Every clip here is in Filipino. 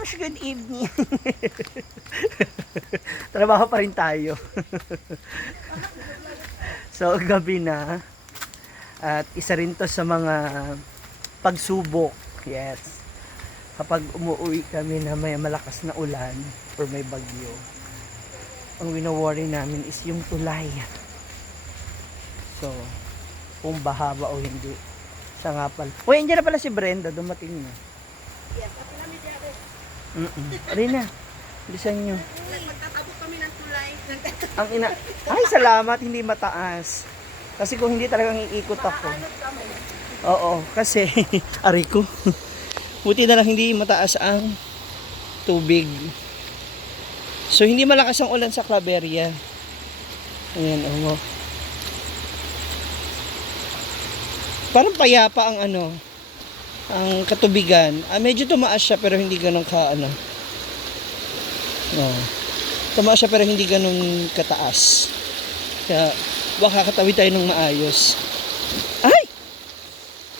Ma'ams, good evening. Trabaho pa rin tayo. So, gabi na. At isa rin to sa mga pagsubok. Yes. Kapag umuwi kami na may malakas na ulan or may bagyo, ang wino-worry namin is yung tulay. So, kung bahaba o hindi. Sa nga pala. Uy, andyan na pala si Brenda. Dumating na. Yes, at kami dyan. Arina, bilisan nyo. Magtatabok kami ng tulay. Ang ina, ay salamat, hindi mataas. Kasi kung hindi talagang iikot ako. Oo, kasi, aray ko. Buti na lang hindi mataas ang tubig. So, hindi malakas ang ulan sa Claveria. Ayan, oo. Parang payapa ang ano, ang katubigan. Medyo tumaas siya pero hindi ganun ka ano. No. Tumaas siya pero hindi ganun kataas. Kaya baka katawid tayo ng maayos. Ay!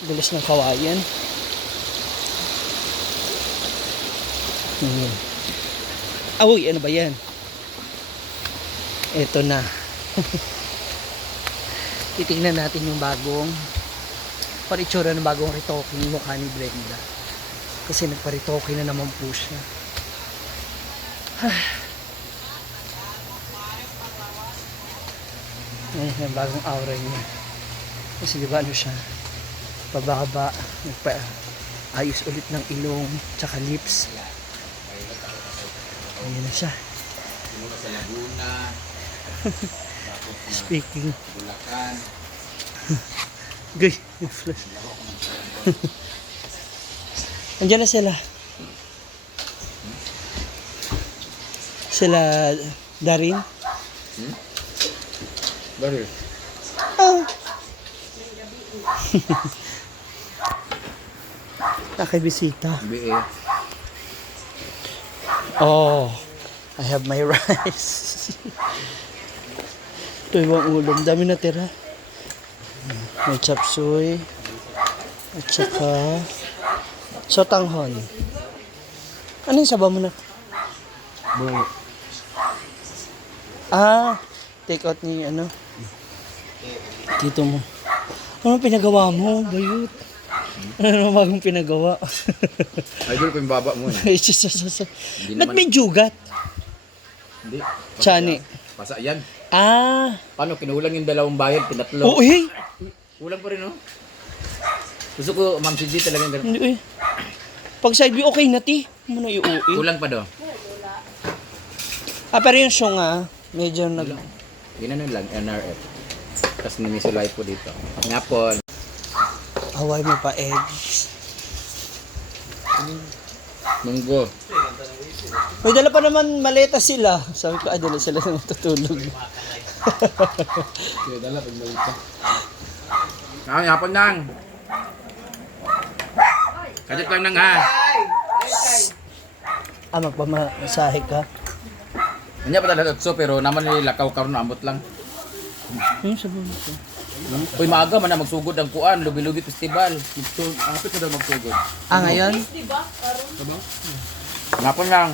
Dulas ng kawayan. Uy, ano ba yan? Ito na. Titingnan natin yung bagong paritsura ng bagong retoke ng mukha ni Brenda. Kasi nagparitoke na naman po siya. Ayan, yung bagong aura niya. Kasi di ba ano siya? Pababa, nagpa-ayos ulit ng ilong, tsaka lips. Ayan na siya. Mula sa Laguna, Speaking. Bulacan. Gay, flash. Andiyan na sila. Sila Darin. Bakit? Ah. Nakibisita. BE. Oh, I have my rice. Ito yung ulam. Dami na tira. May chop suey. At saka sotanghon. Ano yung sabaw mo na? Bungo. Take out ni ano? Tito mo. Ano pinagawa mo? Bayot. Ano bagong pinagawa? Idol ko yung baba mo eh. Ba't may jugat? Hindi. Chani. Pasa yan. Paano? Kinulang yung dalawang bayad, pinatlo. Oo, eh. Kulang pa rin, no? Gusto ko, Ma'am CG talaga yung Hindi, eh. Pag side view, okay na, ti. Muna yung uwi. kulang pa do. Pero yung syunga, medyo nag... Ginanon lang, NRF. Tapos nimisulay po dito. Ngapon. Haway mo pa eggs. Munggo. May dala pa naman maleta sila. Sabi ko, dala sila na matutulog. Kaya dala, pag malita. Ngapon nang. Kadit lang nang ha. Magpamasahe ka. Hindi pa talaga so pero naman nilakaw karon na ambot lang. Sabi mo ko. Uy, maaga man na magsugod ang kuan, Lubi-Lubi Festival. Apit na daw magsugod. Ngayon? Ngapon lang.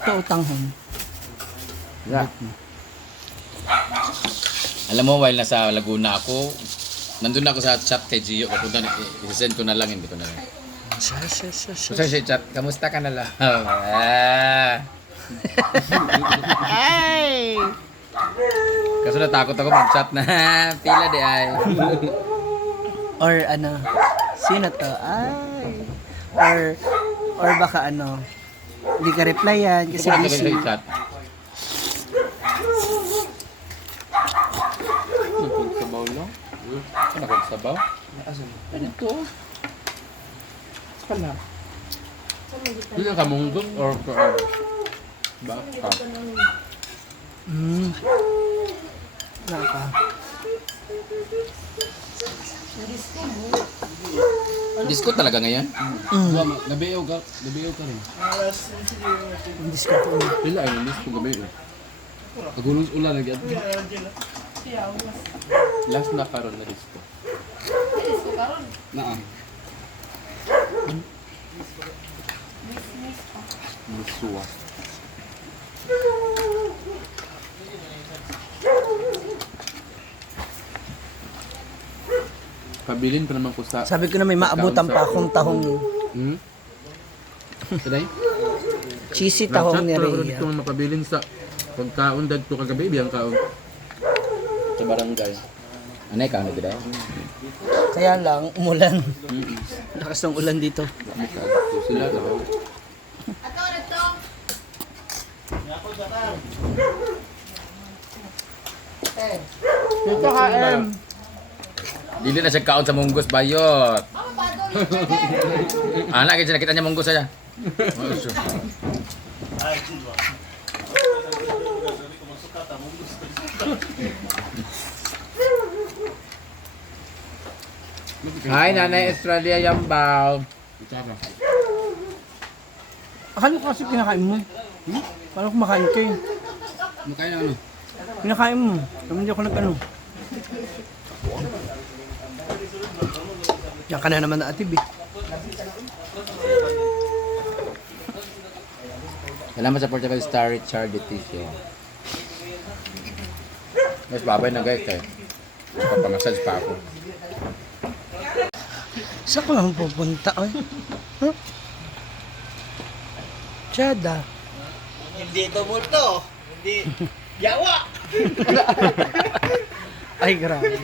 Ito utanghon. Yeah. Alam mo, while nasa Laguna ako, nandun ako sa chat kay Gio. Kapunta, isasend ko na lang, hindi ko na lang. Sa chat, kamusta ka na lang? Ay! Kaso natakot ako mag-chat na, pila di ay. Or ano, sino to? Ay! Or baka ano, hindi ka replyan kasi Kasi busy. sa chat. Nagsabaw lang? Ano nagsabaw? Ano to? Pala. Hindi ka munggot or baka? Naka. Disco talaga ngayon? Labiyaw ka rin. Hindi ka to. Pila ay nandis ko gabi. Pagulong sa ulan lagi. Last na karon na disco. Naa. Misua. Pabilin pa naman ko sa... Sabi ko na may maabutan pa akong tahong Hmm? Saday? cheesy tahong ni Pero Rhea. dito nga makabilin sa pagkaon dagto kagabi biyang kaon. Sa barangay. Ano ikaw na gida? Kaya lang, umulan. Lakas ng ulan dito. Sila daw. Ato, ato. Dito ka, Dili na siya kaon sa munggos bayot. Anak, kasi nakita niya munggos siya. Oh, sure. Hi, Nanay Australia Yambaw. Kutsara. Akala ko kasi kinakain mo. Akala ko kumakain ka eh. Makain ano? Kinakain mo. Kami hindi ako nag-ano. Yan ka na naman na atib eh. Salamat sa portable star Richard Leticia. Mas babay na guys eh. Papamassage pa ako. Saan ko lang pupunta eh? Huh? Tiyada. Hindi ito multo. Hindi. Yawa! Ay, grabe.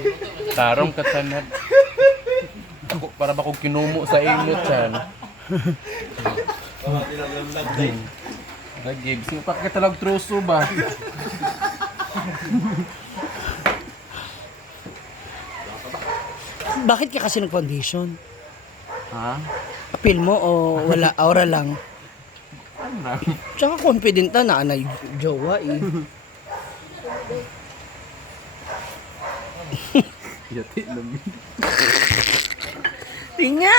Tarong katanad. Ako, para ba kong kinumo sa inyo chan? Ay, Gibbs, yung pakitalag troso ba? Bakit ka kasi nag-foundation? Ha? Appeal mo o wala, aura lang? Ano? Tsaka confident na anay jowa eh. Yati lang. Tinga!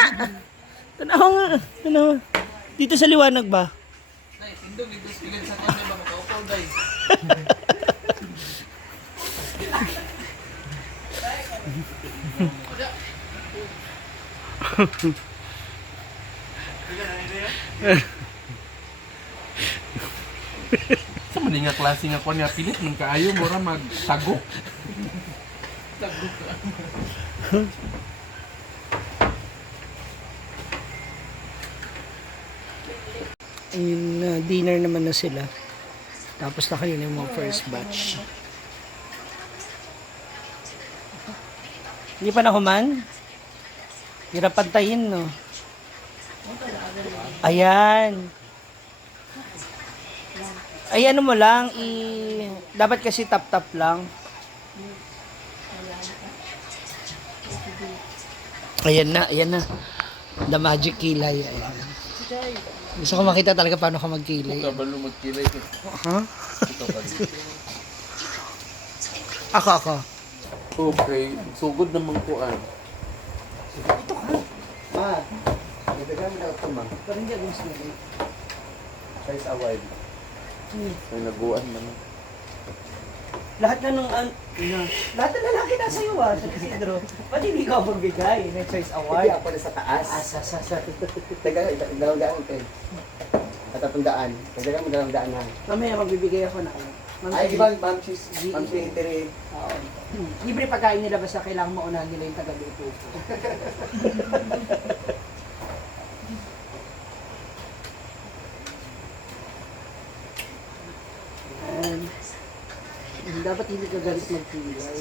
Tanaw nga. Tanaw. Dito sa liwanag ba? Sa mali nga klase nga ko niya, pilit man kaayo mo ra magtagok. Ayun, dinner naman na sila. Tapos na kayo na yung mga first batch. Hindi pa nakuman? Hirap pantayin, no? Ayan. Ay, ano mo lang, dapat kasi tap-tap lang. Ayan na, ayan na. The magic kilay. Ayan. Gusto ko makita talaga paano ka magkilay. Kabalo magkilay ko. Ha? Ako. Okay, sugod naman ko ah. Ma, nagdagan mo na ito, ma. Parang hindi ako gusto nila. Size away. May naguan naman. Lahat na nung, lahat na lalaki nasa iyo sa Isidro. Ba't hindi ka magbigay ng choice Hindi award? ako na sa taas. Sa. Taga, dalawang daan ko eh. Katatong daan. Nagdagan mo dalawang daan na. Mamaya magbibigay ako na ano. Ay, di ba, ma'am, cheese, ma'am, tiri. Oo. Libre pagkain nila basta kailangan maunahan nila yung taga-luto. Dapat hindi ka galit magpilay.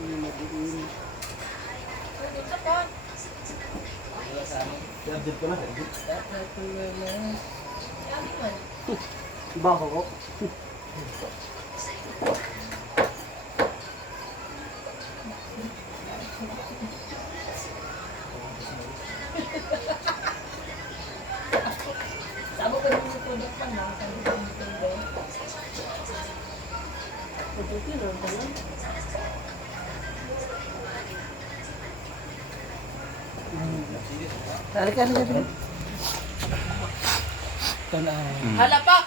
Hindi madilim. Bako ko. Halika, halika. Ito na. Hala pa.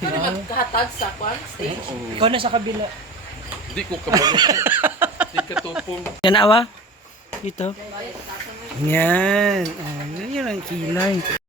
Ito na magkahatag sa kwan stage. Ikaw na sa kabila. Hindi ko kabalo. Hindi ka tupong. Yan awa. Dito. Yan. Yan ang kilay.